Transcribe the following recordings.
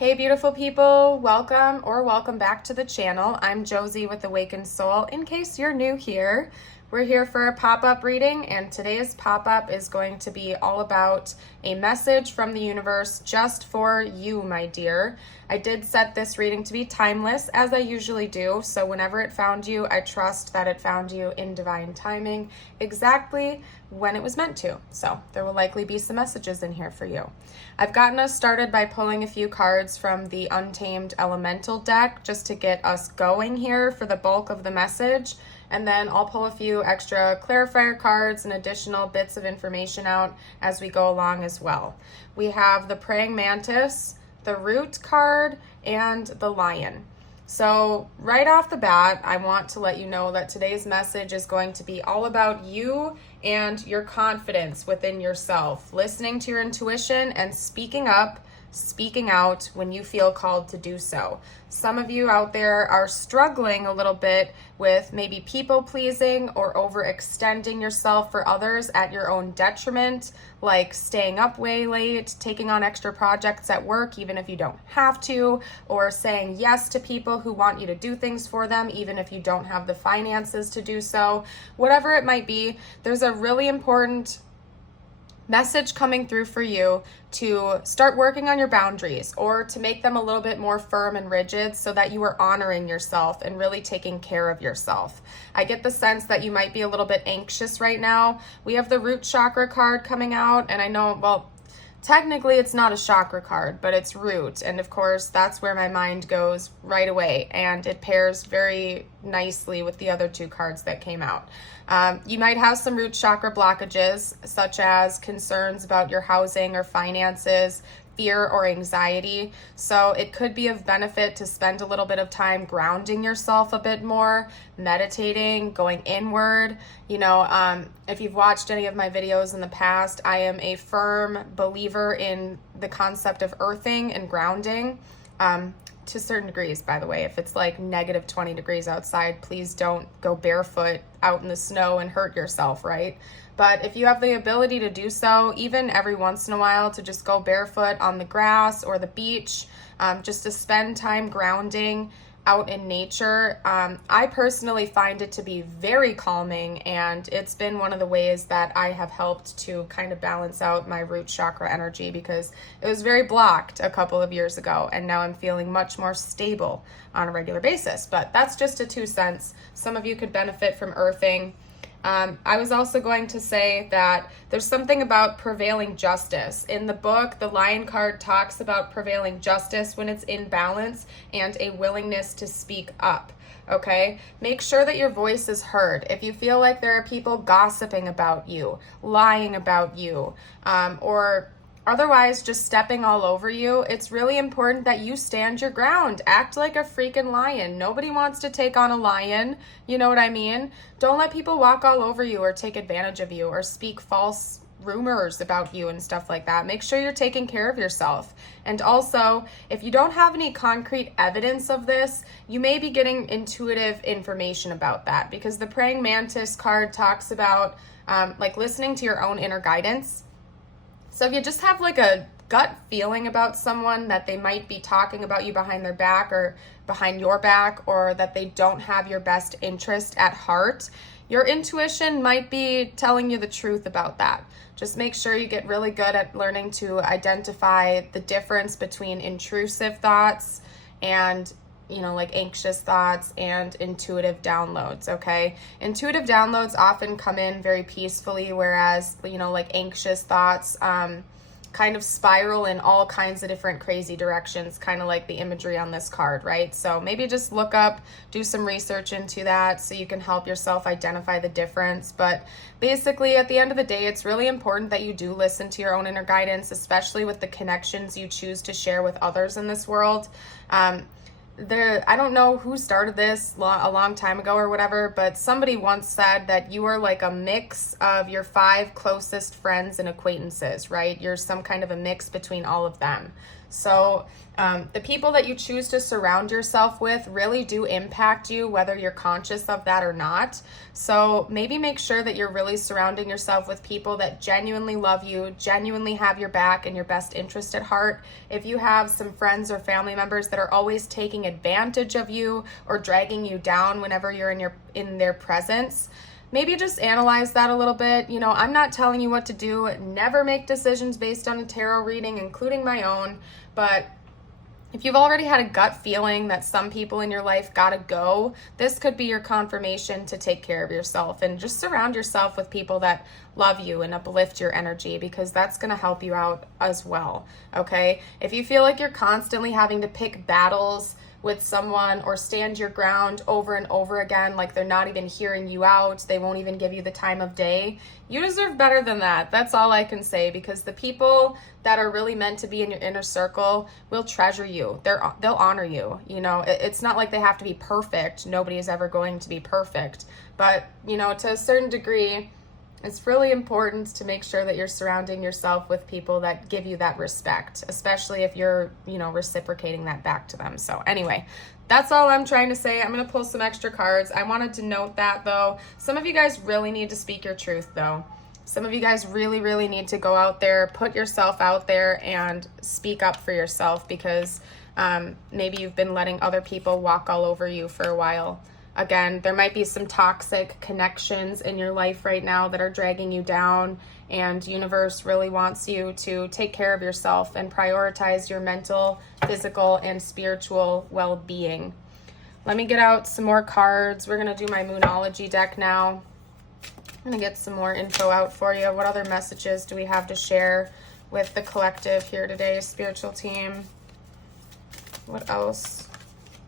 Hey beautiful people, welcome back to the channel. I'm Josie with Awakened Soul. In case you're new here, we're here for a pop-up reading, and today's pop-up is going to be all about a message from the universe just for you, my dear. I did set this reading to be timeless, as I usually do, so whenever it found you, I trust that it found you in divine timing, exactly when it was meant to. So there will likely be some messages in here for you. I've gotten us started by pulling a few cards from the Untamed Elemental deck just to get us going here for the bulk of the message. And then I'll pull a few extra clarifier cards and additional bits of information out as we go along as well. We have the Praying Mantis, the Root card, and the Lion. So right off the bat, I want to let you know that today's message is going to be all about you and your confidence within yourself, listening to your intuition and speaking up, speaking out when you feel called to do so. Some of you out there are struggling a little bit with maybe people pleasing or overextending yourself for others at your own detriment, like staying up way late, taking on extra projects at work even if you don't have to, or saying yes to people who want you to do things for them even if you don't have the finances to do so. Whatever it might be, there's a really important message coming through for you to start working on your boundaries or to make them a little bit more firm and rigid so that you are honoring yourself and really taking care of yourself. I get the sense that you might be a little bit anxious right now. We have the root chakra card coming out, and I know, well, technically it's not a chakra card, but it's root. And of course, that's where my mind goes right away. And it pairs very nicely with the other two cards that came out. You might have some root chakra blockages, such as concerns about your housing or finances, fear or anxiety. So it could be of benefit to spend a little bit of time grounding yourself a bit more, meditating, going inward. If you've watched any of my videos in the past, I am a firm believer in the concept of earthing and grounding. To certain degrees, by the way. If it's like negative 20 degrees outside, please don't go barefoot out in the snow and hurt yourself, right? But if you have the ability to do so, even every once in a while, to just go barefoot on the grass or the beach, just to spend time grounding out in nature, I personally find it to be very calming, and it's been one of the ways that I have helped to kind of balance out my root chakra energy, because it was very blocked a couple of years ago, and now I'm feeling much more stable on a regular basis. But that's just a 2 cents. Some of you could benefit from earthing. I was also going to say that there's something about prevailing justice. In the book, the Lion card talks about prevailing justice when it's in balance and a willingness to speak up, okay? Make sure that your voice is heard. If you feel like there are people gossiping about you, lying about you, or otherwise just stepping all over you, it's really important that you stand your ground. Act like a freaking lion. Nobody wants to take on a lion. You know what I mean? Don't let people walk all over you or take advantage of you or speak false rumors about you and stuff like that. Make sure you're taking care of yourself. And also, if you don't have any concrete evidence of this, you may be getting intuitive information about that, because the Praying Mantis card talks about like listening to your own inner guidance. So if you just have like a gut feeling about someone that they might be talking about you behind their back or behind your back, or that they don't have your best interest at heart, your intuition might be telling you the truth about that. Just make sure you get really good at learning to identify the difference between intrusive thoughts and like anxious thoughts and intuitive downloads, okay? Intuitive downloads often come in very peacefully, whereas, like anxious thoughts kind of spiral in all kinds of different crazy directions, kind of like the imagery on this card, right? So maybe just look up, do some research into that so you can help yourself identify the difference. But basically, at the end of the day, it's really important that you do listen to your own inner guidance, especially with the connections you choose to share with others in this world. I don't know who started this a long time ago or whatever, but somebody once said that you are like a mix of your 5 closest friends and acquaintances, right? You're some kind of a mix between all of them. So the people that you choose to surround yourself with really do impact you, whether you're conscious of that or not. So maybe make sure that you're really surrounding yourself with people that genuinely love you, genuinely have your back and your best interest at heart. If you have some friends or family members that are always taking advantage of you or dragging you down whenever you're in their presence, maybe just analyze that a little bit. You know, I'm not telling you what to do. Never make decisions based on a tarot reading, including my own. But if you've already had a gut feeling that some people in your life gotta go, this could be your confirmation to take care of yourself and just surround yourself with people that love you and uplift your energy, because that's gonna help you out as well, okay? If you feel like you're constantly having to pick battles with someone or stand your ground over and over again, like they're not even hearing you out, they won't even give you the time of day, you deserve better than that. That's all I can say, because the people that are really meant to be in your inner circle will treasure you. They'll honor you. You know, it's not like they have to be perfect. Nobody is ever going to be perfect. But, you know, to a certain degree, it's really important to make sure that you're surrounding yourself with people that give you that respect, especially if you're, you know, reciprocating that back to them. So anyway, that's all I'm trying to say. I'm going to pull some extra cards. I wanted to note that, though. Some of you guys really need to speak your truth, though. Some of you guys really, really need to go out there, put yourself out there and speak up for yourself, because maybe you've been letting other people walk all over you for a while. Again, there might be some toxic connections in your life right now that are dragging you down, and universe really wants you to take care of yourself and prioritize your mental, physical, and spiritual well-being. Let me get out some more cards. We're going to do my Moonology deck now. I'm going to get some more info out for you. What other messages do we have to share with the collective here today, spiritual team? What else?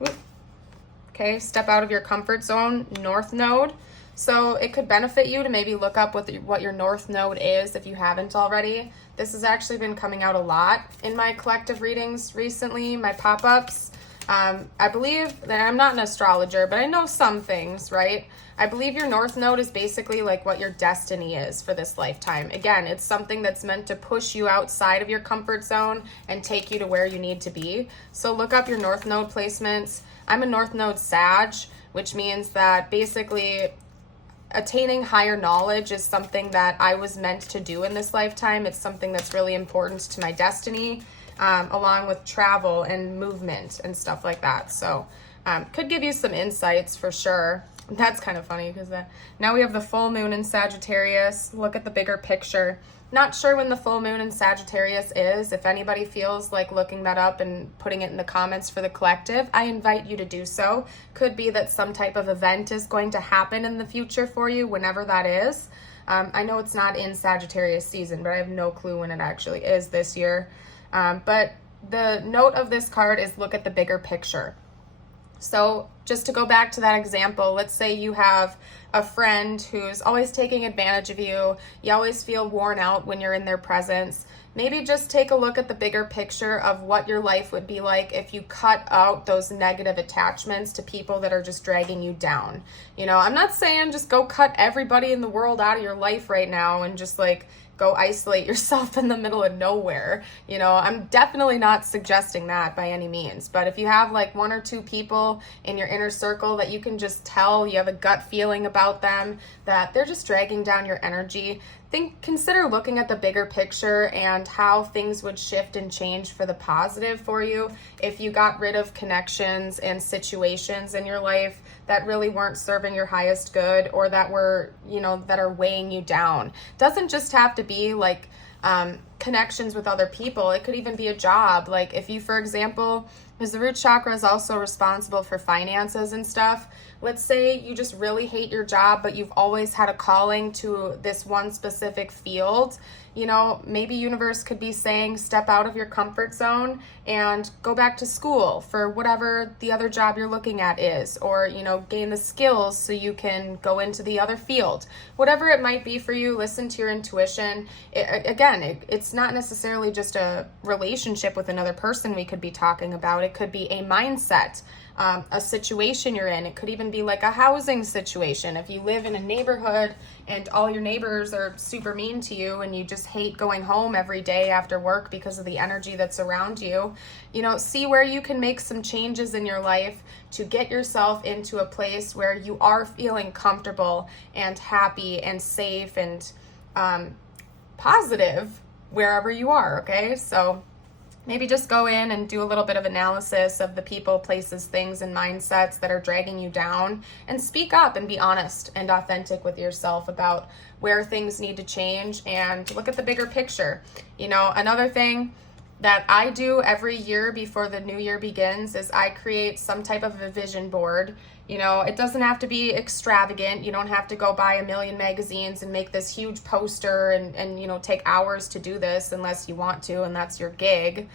Oop. Okay, step out of your comfort zone, North Node. So it could benefit you to maybe look up what your North Node is if you haven't already. This has actually been coming out a lot in my collective readings recently, my pop-ups. I believe that I'm not an astrologer, but I know some things, right? I believe your North Node is basically like what your destiny is for this lifetime. Again, it's something that's meant to push you outside of your comfort zone and take you to where you need to be. So look up your North Node placements. I'm a North Node Sag, which means that basically attaining higher knowledge is something that I was meant to do in this lifetime. It's something that's really important to my destiny, along with travel and movement and stuff like that. So could give you some insights for sure. That's kind of funny because now we have the full moon in Sagittarius. Look at the bigger picture. Not sure when the full moon in Sagittarius is. If anybody feels like looking that up and putting it in the comments for the collective, I invite you to do so. Could be that some type of event is going to happen in the future for you, whenever that is. I know it's not in Sagittarius season, but I have no clue when it actually is this year. But the note of this card is look at the bigger picture. So just to go back to that example, let's say you have a friend who's always taking advantage of you. You always feel worn out when you're in their presence. Maybe just take a look at the bigger picture of what your life would be like if you cut out those negative attachments to people that are just dragging you down. You know, I'm not saying just go cut everybody in the world out of your life right now and just like go isolate yourself in the middle of nowhere. You know, I'm definitely not suggesting that by any means. But if you have like one or two people in your inner circle that you can just tell, you have a gut feeling about them, that they're just dragging down your energy, consider looking at the bigger picture and how things would shift and change for the positive for you if you got rid of connections and situations in your life that really weren't serving your highest good, or that were, you know, that are weighing you down. Doesn't just have to be like connections with other people. It could even be a job. Like if you, for example, because the root chakra is also responsible for finances and stuff. Let's say you just really hate your job, but you've always had a calling to this one specific field. You know, maybe universe could be saying step out of your comfort zone and go back to school for whatever the other job you're looking at is, or, you know, gain the skills so you can go into the other field. Whatever it might be for you, listen to your intuition. It's not necessarily just a relationship with another person we could be talking about. It could be a mindset, a situation you're in. It could even be like a housing situation. If you live in a neighborhood and all your neighbors are super mean to you and you just just hate going home every day after work because of the energy that's around you. See where you can make some changes in your life to get yourself into a place where you are feeling comfortable and happy and safe and positive wherever you are, okay? So maybe just go in and do a little bit of analysis of the people, places, things, and mindsets that are dragging you down, and speak up and be honest and authentic with yourself about where things need to change, and look at the bigger picture. Another thing that I do every year before the new year begins is I create some type of a vision board. It doesn't have to be extravagant. You don't have to go buy 1 million magazines and make this huge poster and take hours to do this unless you want to and that's your gig.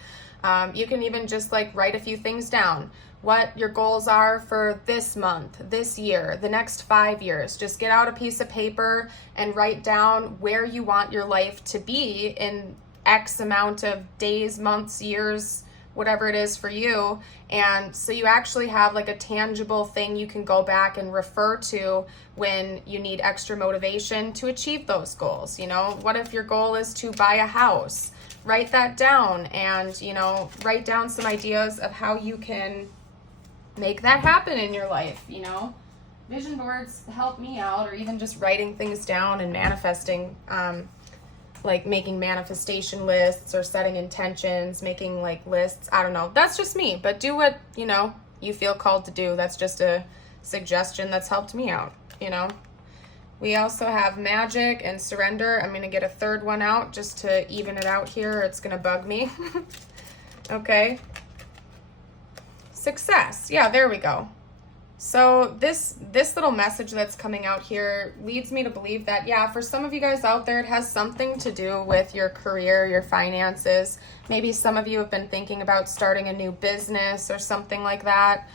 You can even just write a few things down. What your goals are for this month, this year, the next 5 years. Just get out a piece of paper and write down where you want your life to be in X amount of days, months, years, whatever it is for you. And so you actually have a tangible thing you can go back and refer to when you need extra motivation to achieve those goals. What if your goal is to buy a house? Write that down and, write down some ideas of how you can make that happen in your life. Vision boards help me out, or even just writing things down and manifesting, making manifestation lists or setting intentions, making lists. I don't know. That's just me, but do what, you feel called to do. That's just a suggestion that's helped me out, We also have magic and surrender. I'm going to get a third one out just to even it out here. It's going to bug me. Okay. Success. Yeah, there we go. So this little message that's coming out here leads me to believe that, yeah, for some of you guys out there, it has something to do with your career, your finances. Maybe some of you have been thinking about starting a new business or something like that.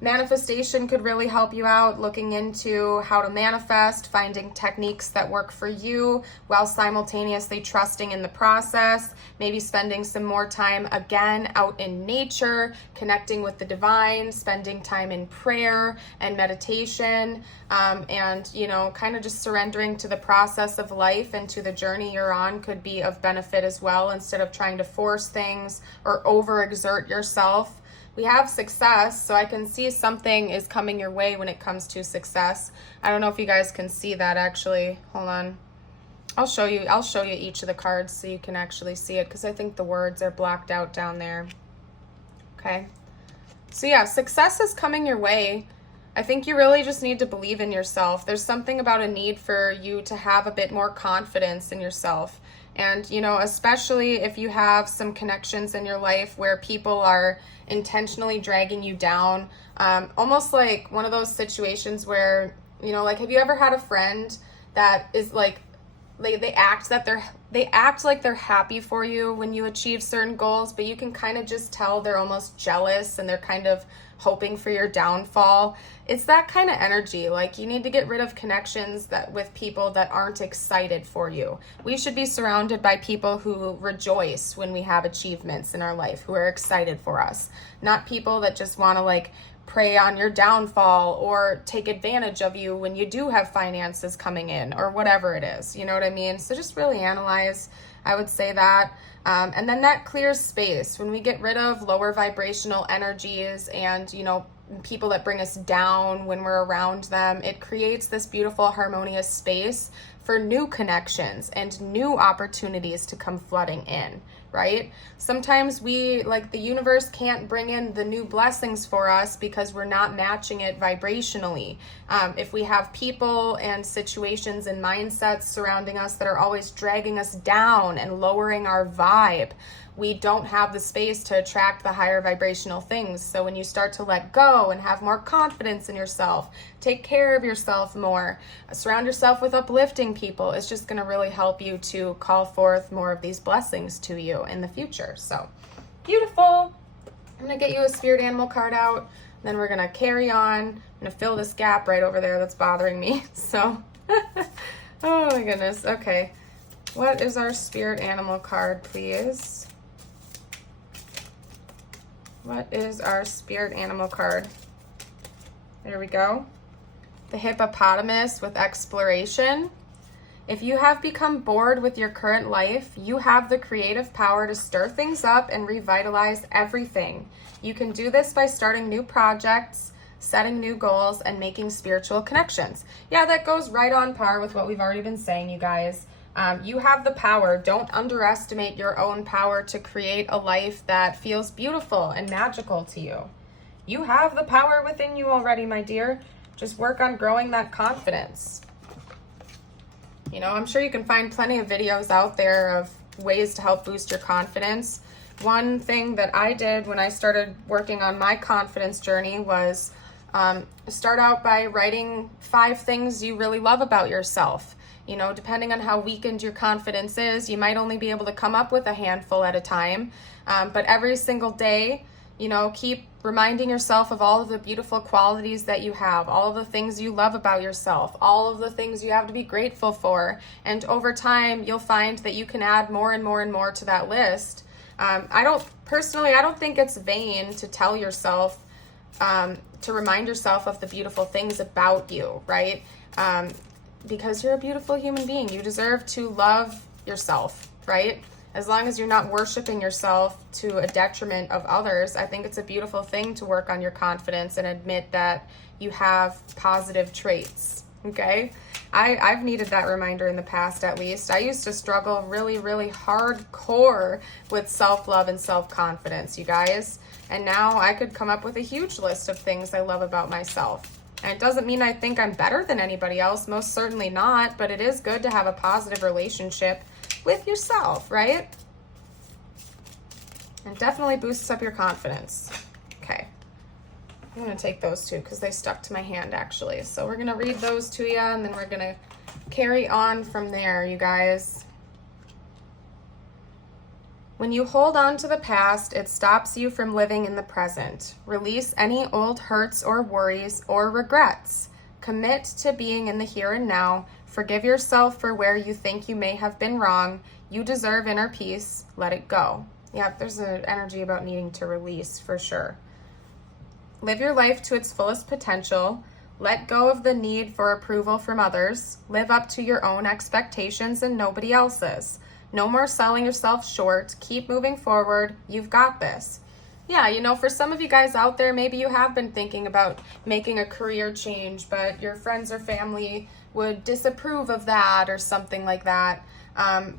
Manifestation could really help you out, looking into how to manifest, finding techniques that work for you while simultaneously trusting in the process, maybe spending some more time again out in nature, connecting with the divine, spending time in prayer and meditation, and kind of just surrendering to the process of life and to the journey you're on could be of benefit as well, instead of trying to force things or overexert yourself. We have success, so I can see something is coming your way when it comes to success. I don't know if you guys can see that actually. Hold on. I'll show you each of the cards so you can actually see it, because I think the words are blocked out down there. Okay. So yeah, success is coming your way. I think you really just need to believe in yourself. There's something about a need for you to have a bit more confidence in yourself. And, especially if you have some connections in your life where people are intentionally dragging you down, almost like one of those situations where, have you ever had a friend that is they act like they're happy for you when you achieve certain goals, but you can kind of just tell they're almost jealous and they're kind of hoping for your downfall. It's that kind of energy. You need to get rid of connections with people that aren't excited for you. We should be surrounded by people who rejoice when we have achievements in our life, who are excited for us, not people that just want to prey on your downfall or take advantage of you when you do have finances coming in or whatever it is. You know what I mean? So just really analyze, I would say that. And then that clears space. When we get rid of lower vibrational energies and, people that bring us down when we're around them, it creates this beautiful harmonious space for new connections and new opportunities to come flooding in, right? Sometimes the universe can't bring in the new blessings for us because we're not matching it vibrationally. If we have people and situations and mindsets surrounding us that are always dragging us down and lowering our vibe, we don't have the space to attract the higher vibrational things. So when you start to let go and have more confidence in yourself, take care of yourself more, surround yourself with uplifting people, it's just going to really help you to call forth more of these blessings to you in the future. So beautiful. I'm going to get you a spirit animal card out. Then we're going to carry on. I'm going to fill this gap right over there that's bothering me. So, oh my goodness. Okay. What is our spirit animal card, please? What is our spirit animal card? There we go. The hippopotamus with exploration. If you have become bored with your current life, you have the creative power to stir things up and revitalize everything. You can do this by starting new projects, setting new goals, and making spiritual connections. Yeah, that goes right on par with what we've already been saying, you guys. You have the power. Don't underestimate your own power to create a life that feels beautiful and magical to you. You have the power within you already, my dear. Just work on growing that confidence. You know, I'm sure you can find plenty of videos out there of ways to help boost your confidence. One thing that I did when I started working on my confidence journey was start out by writing 5 things you really love about yourself. You know, depending on how weakened your confidence is, you might only be able to come up with a handful at a time. But every single day, you know, keep reminding yourself of all of the beautiful qualities that you have, all of the things you love about yourself, all of the things you have to be grateful for. And over time, you'll find that you can add more and more and more to that list. I don't think it's vain to tell yourself, to remind yourself of the beautiful things about you, right? Because you're a beautiful human being. You deserve to love yourself, right? As long as you're not worshiping yourself to a detriment of others, I think it's a beautiful thing to work on your confidence and admit that you have positive traits, okay? I've needed that reminder in the past, at least. I used to struggle really, really hardcore with self-love and self-confidence, you guys. And now I could come up with a huge list of things I love about myself. And it doesn't mean I think I'm better than anybody else, most certainly not, but it is good to have a positive relationship with yourself, right? And definitely boosts up your confidence. Okay. I'm going to take those 2 because they stuck to my hand, actually. So we're going to read those to you, and then we're going to carry on from there, you guys. When you hold on to the past, it stops you from living in the present. Release any old hurts or worries or regrets. Commit to being in the here and now. Forgive yourself for where you think you may have been wrong. You deserve inner peace. Let it go. Yeah, there's an energy about needing to release for sure. Live your life to its fullest potential. Let go of the need for approval from others. Live up to your own expectations and nobody else's. No more selling yourself short. Keep moving forward. You've got this. Yeah, you know, for some of you guys out there, maybe you have been thinking about making a career change, but your friends or family would disapprove of that or something like that.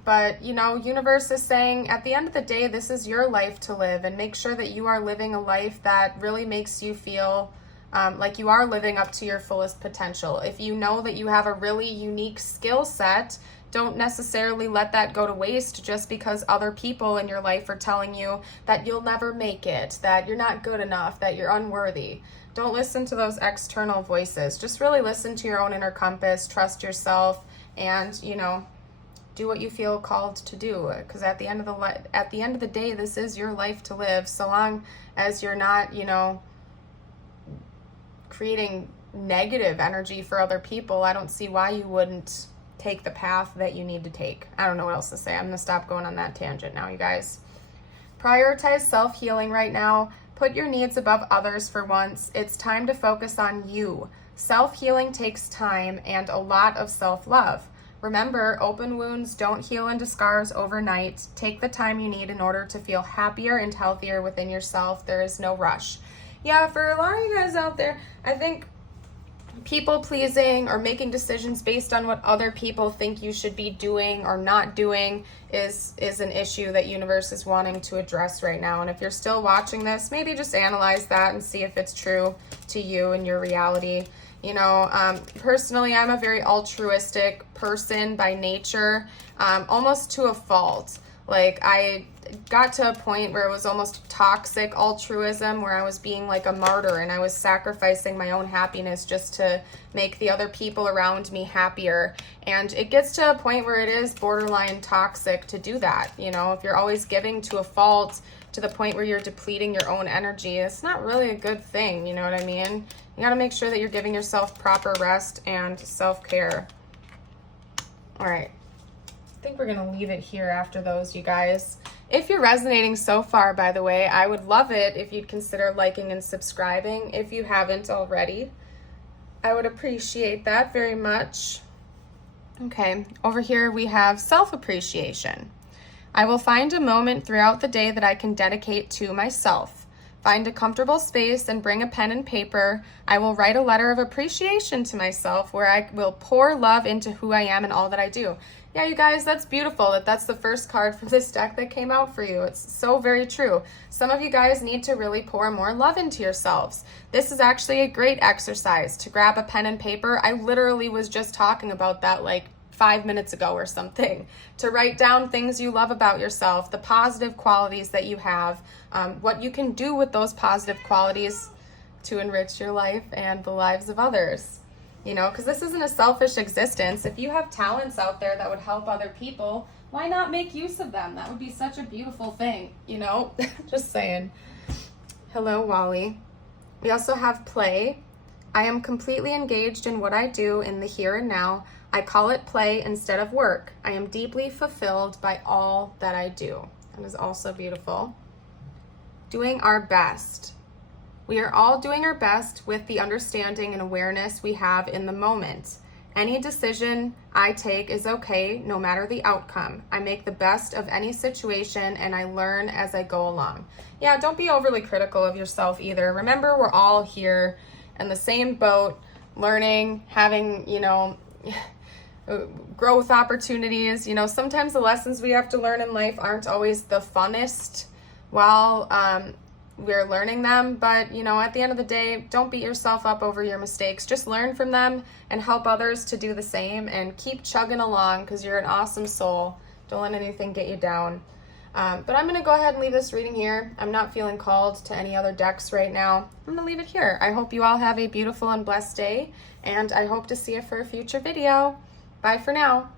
But, you know, universe is saying at the end of the day, this is your life to live, and make sure that you are living a life that really makes you feel like you are living up to your fullest potential. If you know that you have a really unique skill set, don't necessarily let that go to waste just because other people in your life are telling you that you'll never make it, that you're not good enough, that you're unworthy. Don't listen to those external voices. Just really listen to your own inner compass, trust yourself, and, you know, do what you feel called to do. Because at the end of the day, this is your life to live. So long as you're not, you know, creating negative energy for other people, I don't see why you wouldn't take the path that you need to take. I don't know what else to say. I'm going to stop going on that tangent now, you guys. Prioritize self-healing right now. Put your needs above others for once. It's time to focus on you. Self-healing takes time and a lot of self-love. Remember, open wounds don't heal into scars overnight. Take the time you need in order to feel happier and healthier within yourself. There is no rush. Yeah, for a lot of you guys out there, I think people pleasing or making decisions based on what other people think you should be doing or not doing is an issue that universe is wanting to address right now. And if you're still watching this, maybe just analyze that and see if it's true to you and your reality. You know, personally, I'm a very altruistic person by nature, almost to a fault. Like, I got to a point where it was almost toxic altruism, where I was being like a martyr and I was sacrificing my own happiness just to make the other people around me happier. And it gets to a point where it is borderline toxic to do that. You know, if you're always giving to a fault to the point where you're depleting your own energy, it's not really a good thing. You know what I mean? You got to make sure that you're giving yourself proper rest and self-care. All right. I think we're going to leave it here after those, you guys. If you're resonating so far, by the way, I would love it if you'd consider liking and subscribing if you haven't already. I would appreciate that very much. Okay, over here we have self-appreciation. I will find a moment throughout the day that I can dedicate to myself. Find a comfortable space and bring a pen and paper. I will write a letter of appreciation to myself where I will pour love into who I am and all that I do. Yeah, you guys, that's beautiful that's the first card from this deck that came out for you. It's so very true. Some of you guys need to really pour more love into yourselves. This is actually a great exercise to grab a pen and paper. I literally was just talking about that like 5 minutes ago or something, to write down things you love about yourself, the positive qualities that you have, what you can do with those positive qualities to enrich your life and the lives of others. You know, because this isn't a selfish existence. If you have talents out there that would help other people, why not make use of them? That would be such a beautiful thing, you know? Just saying. Hello, Wally. We also have play. I am completely engaged in what I do in the here and now. I call it play instead of work. I am deeply fulfilled by all that I do. That is also beautiful. Doing our best. We are all doing our best with the understanding and awareness we have in the moment. Any decision I take is okay, no matter the outcome. I make the best of any situation and I learn as I go along. Yeah, don't be overly critical of yourself either. Remember, we're all here in the same boat, learning, having, you know, growth opportunities. You know, sometimes the lessons we have to learn in life aren't always the funnest while we're learning them, but you know, at the end of the day, don't beat yourself up over your mistakes. Just learn from them and help others to do the same, and keep chugging along because you're an awesome soul. Don't let anything get you down. But I'm going to go ahead and leave this reading here. I'm not feeling called to any other decks right now. I'm going to leave it here. I hope you all have a beautiful and blessed day, and I hope to see you for a future video. Bye for now.